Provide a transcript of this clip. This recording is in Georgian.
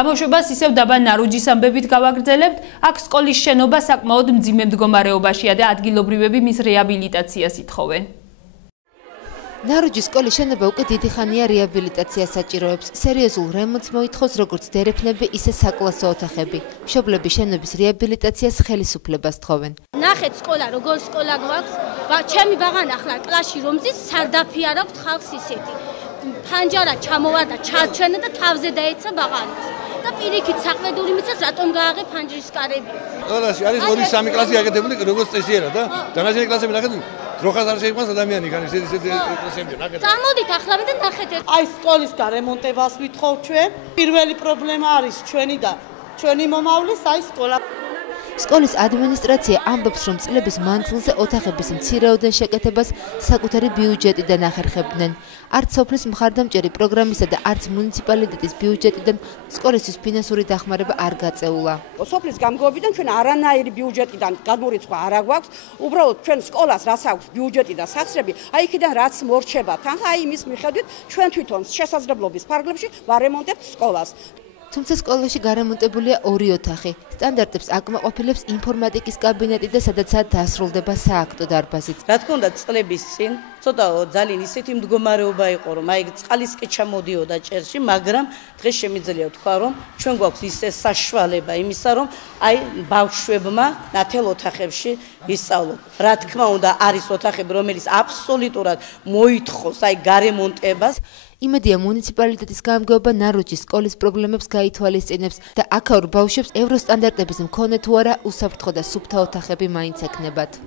გამოშვებას ისევ დაბა ნარუჯის ამბებით გავაგრძელებთ, აქ სკოლის შენობა საკმაოდ მძიმე მდგომარეობაშია და ადგილობრივები მის რეაბილიტაციას ითხოვენ. ნარუჯის სკოლის შენობა უკვე დიდი ხანია რეაბილიტაციას საჭიროებს. სერიოზულ რემონტს მოითხოვს როგორც დერეფნები, ისე საკლასო ოთახები. მშობლები შენობის რეაბილიტაციას ხელისუფლებას თხოვენ. ნახეთ სკოლა, როგორ სკოლა გვაქვს, ჩემი ბაღანა ახლა კლასში რომ ზის სარდაფი არ აქვს ხალხს ისეთი. ფანჯარა ჩამოვარდა, ჩარჩვენა და თავზე დაეცა ბაღანს. და პირიქით საყრედური მიცეს რატომ გააღე ფანჯრის კარები. სკოლაში არის 2-3 კლასი აკეთებული როგორც წესიერად და დანარჩენი კლასები ნახეთ დროხას არ შეიყვანს ადამიანი განის ესეთი კლასები ნახეთ. წამოდით ახლა და ნახეთ. აი სკოლის გარემონტებას ვითხოვ ჩვენ. პირველი პრობლემა არის ჩვენი და ჩვენი მომავლის აი სკოლა. სკოლის ადმინისტრაცია ამბობს, რომ წლების მანძილზე ოთახების მცირეოდენ შეკეთებას საკუთარი ბიუჯეტიდან ახერხებდნენ. არც სოფლის მხარდამჭერი პროგრამისა და არც მუნიციპალიტეტის ბიუჯეტიდან სკოლისთვის ფინანსური დახმარება არ გაწეულა. სოფლის გამგეობიდან ჩვენ არანაირი ბიუჯეტიდან გადმორიცხვა არ აქვს. უბრალოდ ჩვენ სკოლას რაც აქვს ბიუჯეტი და სახსრები, აი იქიდან რაც მორჩება, თან აი იმის მიხედვით ჩვენ თვითონ შესაძლებლობის ფარგლებში ვარემონტებთ სკოლას. თუმცა სკოლაში გარემონტებულია 2 ოთახი. სტანდარტებს აკმაყოფილებს ინფორმატიკის კაბინეტი და სადაცაა დასრულდება სააქტო დარბაზით. რა თქმა უნდა, წლების წინ ცოტა ძალიან ისეთი მდგომარეობა იყო, რომ აი წყალის კი ჩამოდიოდა ჭერში, მაგრამ დღეს შემიძლია ვთქვა, რომ ჩვენ გვაქვს ისე საშუალება იმისა, რომ აი ბავშვებმა ნათელ ოთახებში ვისწავლოთ. რა თქმა უნდა, არის ოთახები, რომელიც აბსოლუტურად მოითხოვს აი გარემონტებას. იმედია მუნიციპალიტეტის გამგეობა ნარუჯის სკოლის პრობლემებს გაითვალისწინებს და აქაურ ბავშვებს ევროსტანდარტების მქონე თუ არა უსაფრთხო და სუფთა ოთახები მაინც ექნებათ.